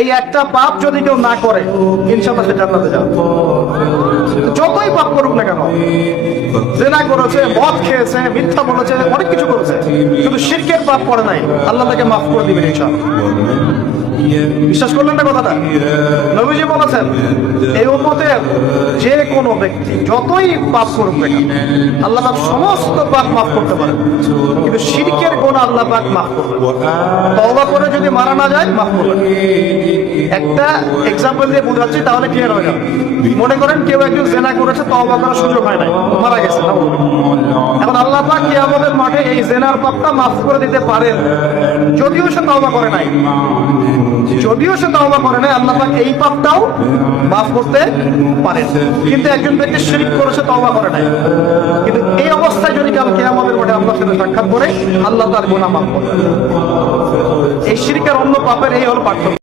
এই একটা পাপ যদি কেউ না করে ইনশাআল্লাহ সে জান্নাতে যাবে। যতই পাপ করুক না কেন, জিনা করেছে, মদ খেয়েছে, মিথ্যা বলেছে, অনেক কিছু করেছে, শুধু শিরকের পাপ করে নাই, আল্লাহ তাকে মাফ করে দিবেন ইনশাআল্লাহ। বিশ্বাস করলেন না কথাটা? নবীজি বলেছেন এই উম্মতের যে কোনো ব্যক্তি যতই পাপ করুক না কেন আল্লাহ পাক সমস্ত পাপ মাফ করতে পারেন, কিন্তু শিরকের গুনাহ আল্লাহ পাক মাফ করবেন। তওবা করে যদি মারা না যায় মাফ করবেন। একটা এক্সাম্পল দিয়ে বোঝাচ্ছি তাহলে ক্লিয়ার হয়ে যাবে। মনে করেন কেউ একজন জিনা করেছে, তওবা করার সুযোগ হয় নাই, মারা গেছে। এখন আল্লাহ পাক কিয়ামতের মাঠে এই জিনার পাপটা মাফ করে দিতে পারেন, যদিও সে তওবা করে নাই। যদিও সে তওবা করে নাই, আল্লাহ পাক এই পাপটাও মাফ করতে পারেন। কিন্তু একজন ব্যক্তি শিরক করেছে, তওবা করে নাই, কিন্তু এই অবস্থায় যদি কাল কিয়ামতের মাঠে আল্লাহর সাথে সাক্ষাৎ করে, আল্লাহ তার গুনাহ মাফ করবেন। এই শিরকের অন্য পাপের এই হলো পার্থক্য।